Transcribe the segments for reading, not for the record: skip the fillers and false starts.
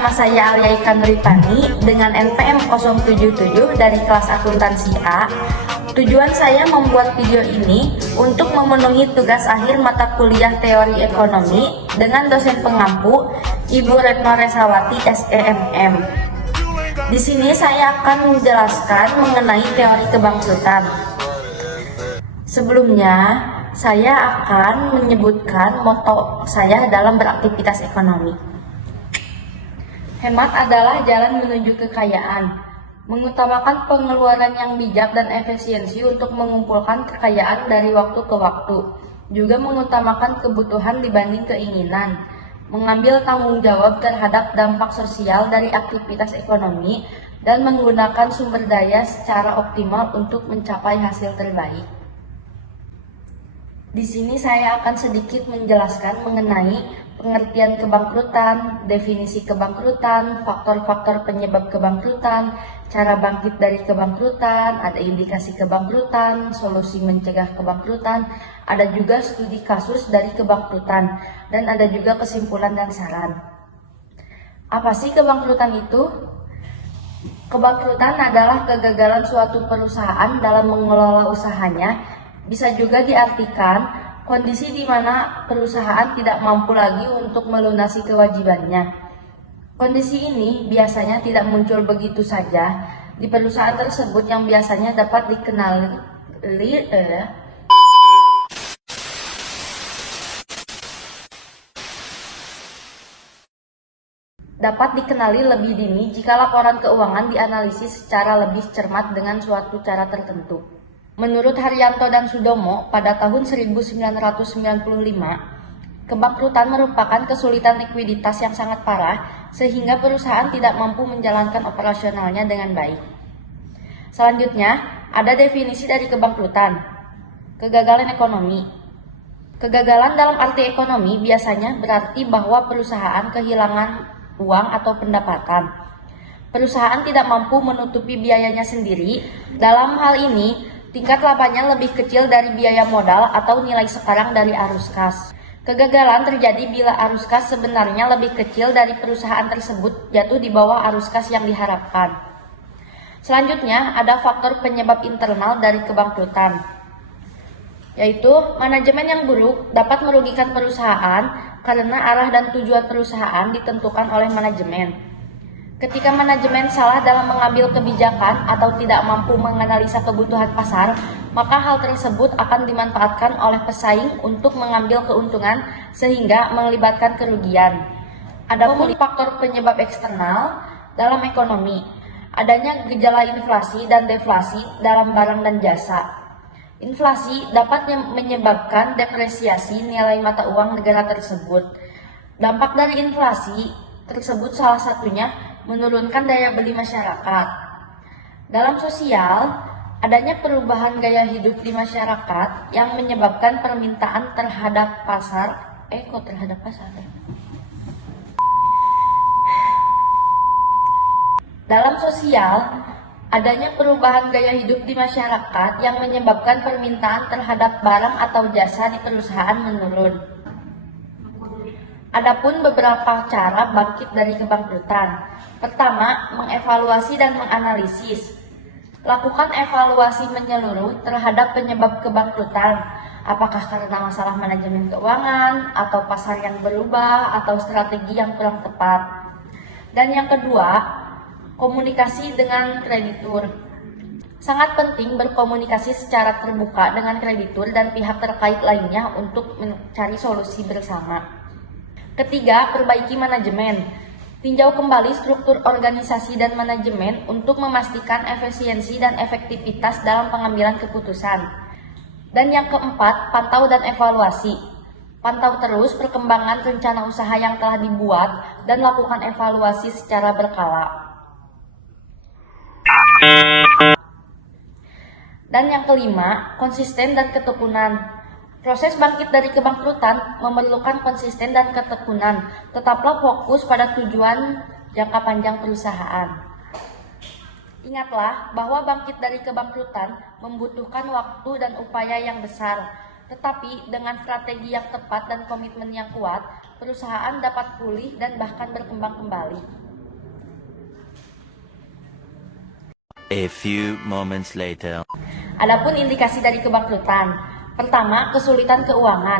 nama saya Alia Ikan Nuritani dengan NPM 077 dari kelas akuntansi A. Tujuan saya membuat video ini untuk memenuhi tugas akhir mata kuliah teori ekonomi dengan dosen pengampu Ibu Retno Resawati SEMM. Di sini saya akan menjelaskan mengenai teori kebangkrutan. Sebelumnya, saya akan menyebutkan moto saya dalam beraktivitas ekonomi. Hemat adalah jalan menuju kekayaan. Mengutamakan pengeluaran yang bijak dan efisiensi untuk mengumpulkan kekayaan dari waktu ke waktu. Juga mengutamakan kebutuhan dibanding keinginan. Mengambil tanggung jawab terhadap dampak sosial dari aktivitas ekonomi dan menggunakan sumber daya secara optimal untuk mencapai hasil terbaik. Di sini saya akan sedikit menjelaskan mengenai pengertian kebangkrutan, definisi kebangkrutan, faktor-faktor penyebab kebangkrutan, cara bangkit dari kebangkrutan, ada indikasi kebangkrutan, solusi mencegah kebangkrutan, ada juga studi kasus dari kebangkrutan, dan ada juga kesimpulan dan saran. Apa sih kebangkrutan itu? Kebangkrutan adalah kegagalan suatu perusahaan dalam mengelola usahanya. Bisa juga diartikan kondisi di mana perusahaan tidak mampu lagi untuk melunasi kewajibannya. Kondisi ini biasanya tidak muncul begitu saja di perusahaan tersebut yang biasanya dapat dikenali lebih dini jika laporan keuangan dianalisis secara lebih cermat dengan suatu cara tertentu. Menurut Haryanto dan Sudomo, pada tahun 1995, kebangkrutan merupakan kesulitan likuiditas yang sangat parah sehingga perusahaan tidak mampu menjalankan operasionalnya dengan baik. Selanjutnya, ada definisi dari kebangkrutan. Kegagalan ekonomi. Kegagalan dalam arti ekonomi biasanya berarti bahwa perusahaan kehilangan uang atau pendapatan. Perusahaan tidak mampu menutupi biayanya sendiri. Dalam hal ini, tingkat labanya lebih kecil dari biaya modal atau nilai sekarang dari arus kas. Kegagalan terjadi bila arus kas sebenarnya lebih kecil dari perusahaan tersebut jatuh di bawah arus kas yang diharapkan. Selanjutnya, ada faktor penyebab internal dari kebangkrutan, yaitu manajemen yang buruk dapat merugikan perusahaan karena arah dan tujuan perusahaan ditentukan oleh manajemen. Ketika manajemen salah dalam mengambil kebijakan atau tidak mampu menganalisa kebutuhan pasar, maka hal tersebut akan dimanfaatkan oleh pesaing untuk mengambil keuntungan sehingga melibatkan kerugian. Adapun faktor penyebab eksternal dalam ekonomi, adanya gejala inflasi dan deflasi dalam barang dan jasa. Inflasi dapat menyebabkan depresiasi nilai mata uang negara tersebut. Dampak dari inflasi tersebut salah satunya menurunkan daya beli masyarakat. Dalam sosial, adanya perubahan gaya hidup di masyarakat yang menyebabkan permintaan terhadap pasar. Dalam sosial, adanya perubahan gaya hidup di masyarakat yang menyebabkan permintaan terhadap barang atau jasa di perusahaan menurun. Adapun beberapa cara bangkit dari kebangkrutan. Pertama, mengevaluasi dan menganalisis. Lakukan evaluasi menyeluruh terhadap penyebab kebangkrutan. Apakah karena masalah manajemen keuangan, atau pasar yang berubah, atau strategi yang kurang tepat. Dan yang kedua, komunikasi dengan kreditur. Sangat penting berkomunikasi secara terbuka dengan kreditur dan pihak terkait lainnya untuk mencari solusi bersama. Ketiga, perbaiki manajemen. Tinjau kembali struktur organisasi dan manajemen untuk memastikan efisiensi dan efektivitas dalam pengambilan keputusan. Dan yang keempat, pantau dan evaluasi. Pantau terus perkembangan rencana usaha yang telah dibuat dan lakukan evaluasi secara berkala. Dan yang kelima, konsisten dan ketekunan. Proses bangkit dari kebangkrutan memerlukan konsisten dan ketekunan. Tetaplah fokus pada tujuan jangka panjang perusahaan. Ingatlah bahwa bangkit dari kebangkrutan membutuhkan waktu dan upaya yang besar. Tetapi dengan strategi yang tepat dan komitmen yang kuat, perusahaan dapat pulih dan bahkan berkembang kembali. A few moments later. Adapun indikasi dari kebangkrutan, pertama, kesulitan keuangan.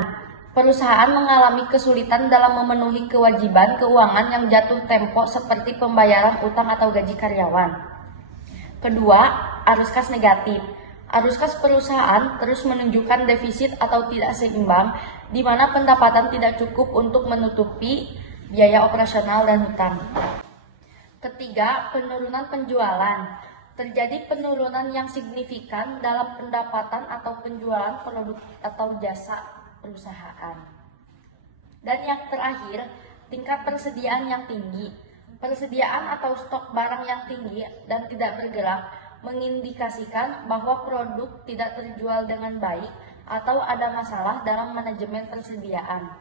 Perusahaan mengalami kesulitan dalam memenuhi kewajiban keuangan yang jatuh tempo seperti pembayaran utang atau gaji karyawan. Kedua, arus kas negatif. Arus kas perusahaan terus menunjukkan defisit atau tidak seimbang, di mana pendapatan tidak cukup untuk menutupi biaya operasional dan hutang. Ketiga, penurunan penjualan. Terjadi penurunan yang signifikan dalam pendapatan atau penjualan produk atau jasa perusahaan. Dan yang terakhir, tingkat persediaan yang tinggi. Persediaan atau stok barang yang tinggi dan tidak bergerak mengindikasikan bahwa produk tidak terjual dengan baik atau ada masalah dalam manajemen persediaan.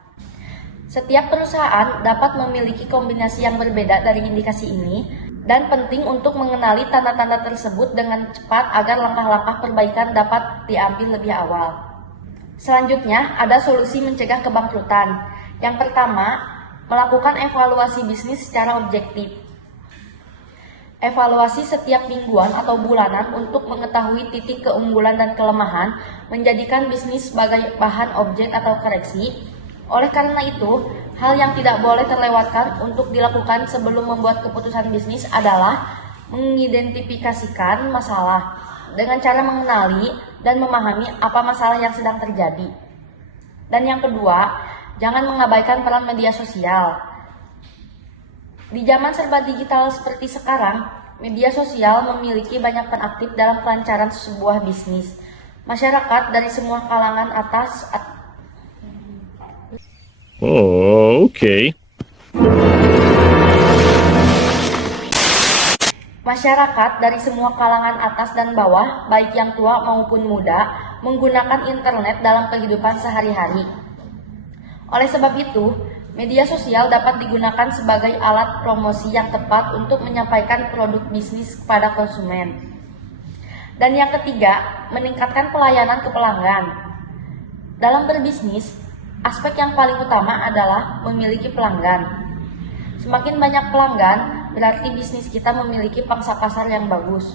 Setiap perusahaan dapat memiliki kombinasi yang berbeda dari indikasi ini, dan penting untuk mengenali tanda-tanda tersebut dengan cepat agar langkah-langkah perbaikan dapat diambil lebih awal. Selanjutnya, ada solusi mencegah kebangkrutan. Yang pertama, melakukan evaluasi bisnis secara objektif. Evaluasi setiap mingguan atau bulanan untuk mengetahui titik keunggulan dan kelemahan menjadikan bisnis sebagai bahan objek atau koreksi. Oleh karena itu, hal yang tidak boleh terlewatkan untuk dilakukan sebelum membuat keputusan bisnis adalah mengidentifikasikan masalah dengan cara mengenali dan memahami apa masalah yang sedang terjadi. Dan yang kedua, jangan mengabaikan peran media sosial. Di zaman serba digital seperti sekarang, media sosial memiliki banyak peran aktif dalam kelancaran sebuah bisnis. Masyarakat dari semua kalangan atas Oh, okay. Masyarakat dari semua kalangan atas dan bawah, baik yang tua maupun muda, menggunakan internet dalam kehidupan sehari-hari. Oleh sebab itu, media sosial dapat digunakan sebagai alat promosi yang tepat untuk menyampaikan produk bisnis kepada konsumen. Dan yang ketiga, meningkatkan pelayanan ke pelanggan. Dalam berbisnis, aspek yang paling utama adalah memiliki pelanggan. Semakin banyak pelanggan, berarti bisnis kita memiliki pangsa pasar yang bagus.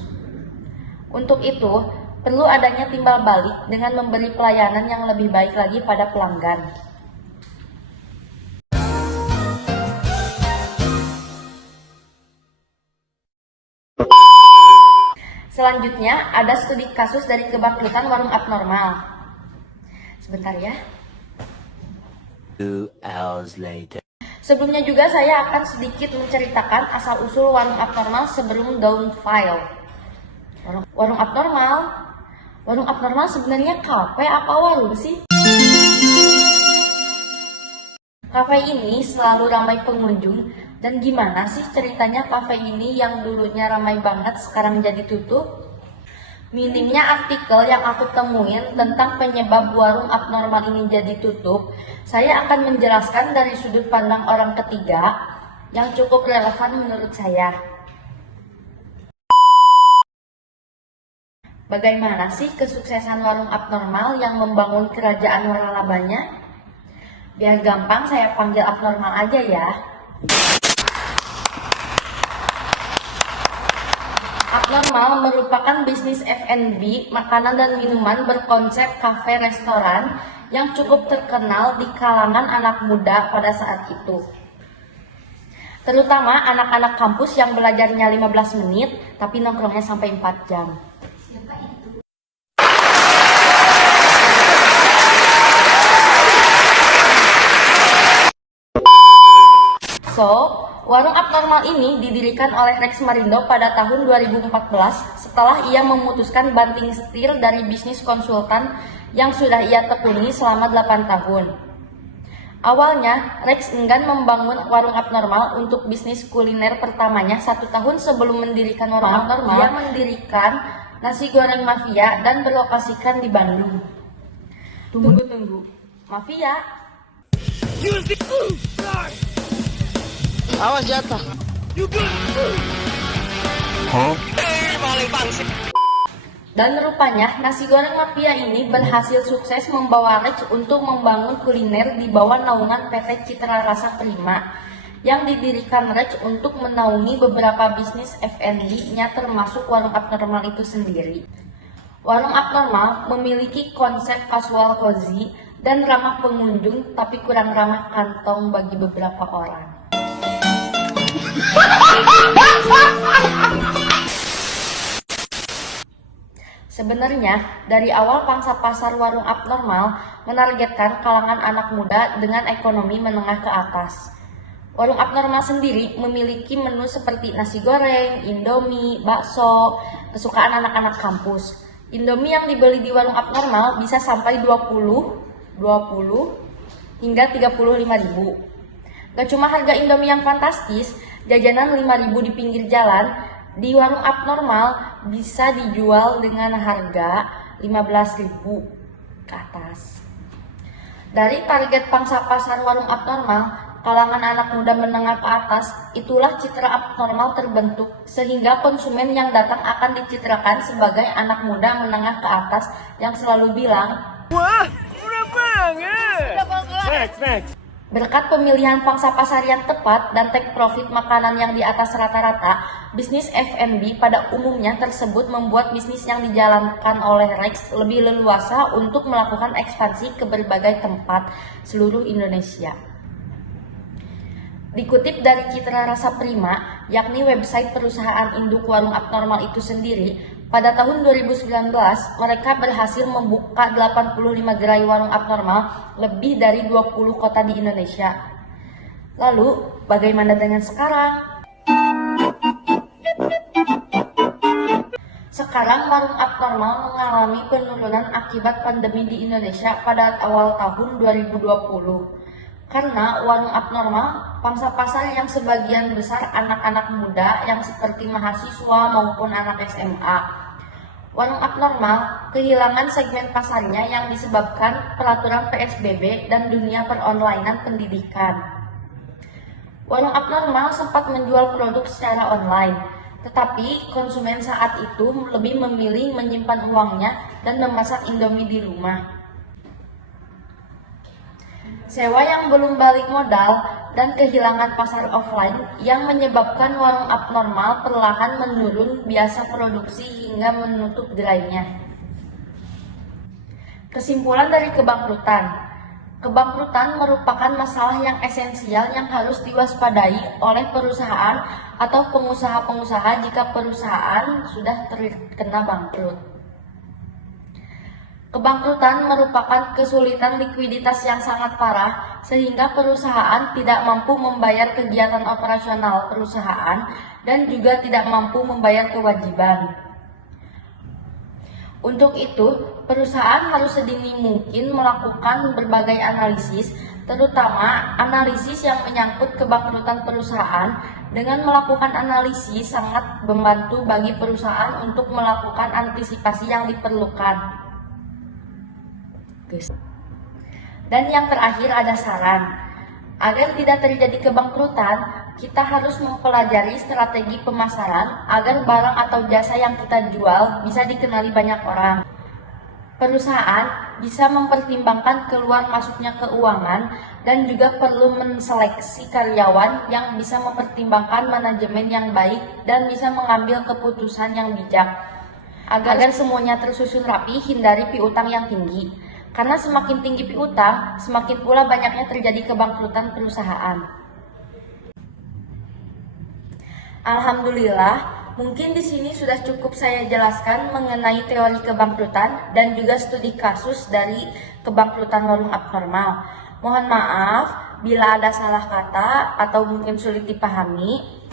Untuk itu, perlu adanya timbal balik dengan memberi pelayanan yang lebih baik lagi pada pelanggan. Selanjutnya, ada studi kasus dari kebangkrutan warung abnormal. Sebentar ya. 2 hours later. Sebelumnya juga saya akan sedikit menceritakan asal-usul warung abnormal sebelum downfall. Warung abnormal sebenarnya kafe apa warung sih? Kafe ini selalu ramai pengunjung, dan gimana sih ceritanya kafe ini yang dulunya ramai banget sekarang jadi tutup? Minimnya artikel yang aku temuin tentang penyebab warung abnormal ini jadi tutup, saya akan menjelaskan dari sudut pandang orang ketiga yang cukup relevan menurut saya. Bagaimana sih kesuksesan warung abnormal yang membangun kerajaan waralabanya? Biar gampang saya panggil abnormal aja ya. Abnormal merupakan bisnis F&B, makanan dan minuman berkonsep kafe restoran yang cukup terkenal di kalangan anak muda pada saat itu. Terutama anak-anak kampus yang belajarnya 15 menit, tapi nongkrongnya sampai 4 jam. So, warung abnormal ini didirikan oleh Rex Marindo pada tahun 2014 setelah ia memutuskan banting setir dari bisnis konsultan yang sudah ia tekuni selama 8 tahun. Awalnya, Rex enggan membangun warung abnormal untuk bisnis kuliner pertamanya 1 tahun sebelum mendirikan warung abnormal. Dia mendirikan nasi goreng mafia dan berlokasikan di Bandung. Tunggu. Mafia? Awas jatuh. Dan rupanya nasi goreng mafia ini berhasil sukses membawa Rex untuk membangun kuliner di bawah naungan PT Citra Rasa Prima yang didirikan Rex untuk menaungi beberapa bisnis F&B-nya termasuk warung abnormal itu sendiri. Warung abnormal memiliki konsep casual cozy dan ramah pengunjung tapi kurang ramah kantong bagi beberapa orang. Sebenarnya, dari awal pangsa pasar warung abnormal menargetkan kalangan anak muda dengan ekonomi menengah ke atas. Warung abnormal sendiri memiliki menu seperti nasi goreng, indomie, bakso, kesukaan anak-anak kampus. Indomie yang dibeli di warung abnormal bisa sampai 20 hingga 35 ribu. Gak cuma harga indomie yang fantastis, jajanan 5 ribu di pinggir jalan, di warung abnormal bisa dijual dengan harga 15.000 ke atas. Dari target pangsa pasar warung abnormal, kalangan anak muda menengah ke atas, itulah citra abnormal terbentuk sehingga konsumen yang datang akan dicitrakan sebagai anak muda menengah ke atas yang selalu bilang, "Wah, murah banget." Next. berkat pemilihan pangsa pasar yang tepat dan take profit makanan yang di atas rata-rata, bisnis F&B pada umumnya tersebut membuat bisnis yang dijalankan oleh Rex lebih leluasa untuk melakukan ekspansi ke berbagai tempat seluruh Indonesia. Dikutip dari Citra Rasa Prima, yakni website perusahaan induk warung abnormal itu sendiri, pada tahun 2019 mereka berhasil membuka 85 gerai warung abnormal lebih dari 20 kota di Indonesia. Lalu, bagaimana dengan sekarang? Sekarang warung abnormal mengalami penurunan akibat pandemi di Indonesia pada awal tahun 2020. Karena warung abnormal, pangsa pasar yang sebagian besar anak-anak muda yang seperti mahasiswa maupun anak SMA. Warung abnormal kehilangan segmen pasarnya yang disebabkan peraturan PSBB dan dunia peronlinean pendidikan. Warung abnormal sempat menjual produk secara online, tetapi konsumen saat itu lebih memilih menyimpan uangnya dan memasak Indomie di rumah. Sewa yang belum balik modal dan kehilangan pasar offline yang menyebabkan warung abnormal perlahan menurun biasa produksi hingga menutup gerainya. Kesimpulan dari kebangkrutan. Kebangkrutan merupakan masalah yang esensial yang harus diwaspadai oleh perusahaan atau pengusaha-pengusaha jika perusahaan sudah terkena bangkrut. Kebangkrutan merupakan kesulitan likuiditas yang sangat parah sehingga perusahaan tidak mampu membayar kegiatan operasional perusahaan dan juga tidak mampu membayar kewajiban. Untuk itu, perusahaan harus sedini mungkin melakukan berbagai analisis, terutama analisis yang menyangkut kebangkrutan perusahaan. Dengan melakukan analisis sangat membantu bagi perusahaan untuk melakukan antisipasi yang diperlukan. Dan yang terakhir ada saran. Agar tidak terjadi kebangkrutan, kita harus mempelajari strategi pemasaran agar barang atau jasa yang kita jual bisa dikenali banyak orang. Perusahaan bisa mempertimbangkan keluar masuknya keuangan dan juga perlu menseleksi karyawan yang bisa mempertimbangkan manajemen yang baik dan bisa mengambil keputusan yang bijak. Agar semuanya tersusun rapi, hindari piutang yang tinggi. Karena semakin tinggi piutang, semakin pula banyaknya terjadi kebangkrutan perusahaan. Alhamdulillah, mungkin di sini sudah cukup saya jelaskan mengenai teori kebangkrutan dan juga studi kasus dari kebangkrutan warung abnormal. Mohon maaf bila ada salah kata atau mungkin sulit dipahami.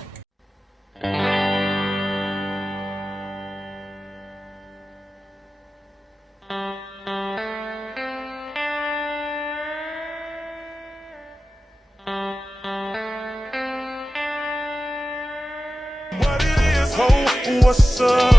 What's up?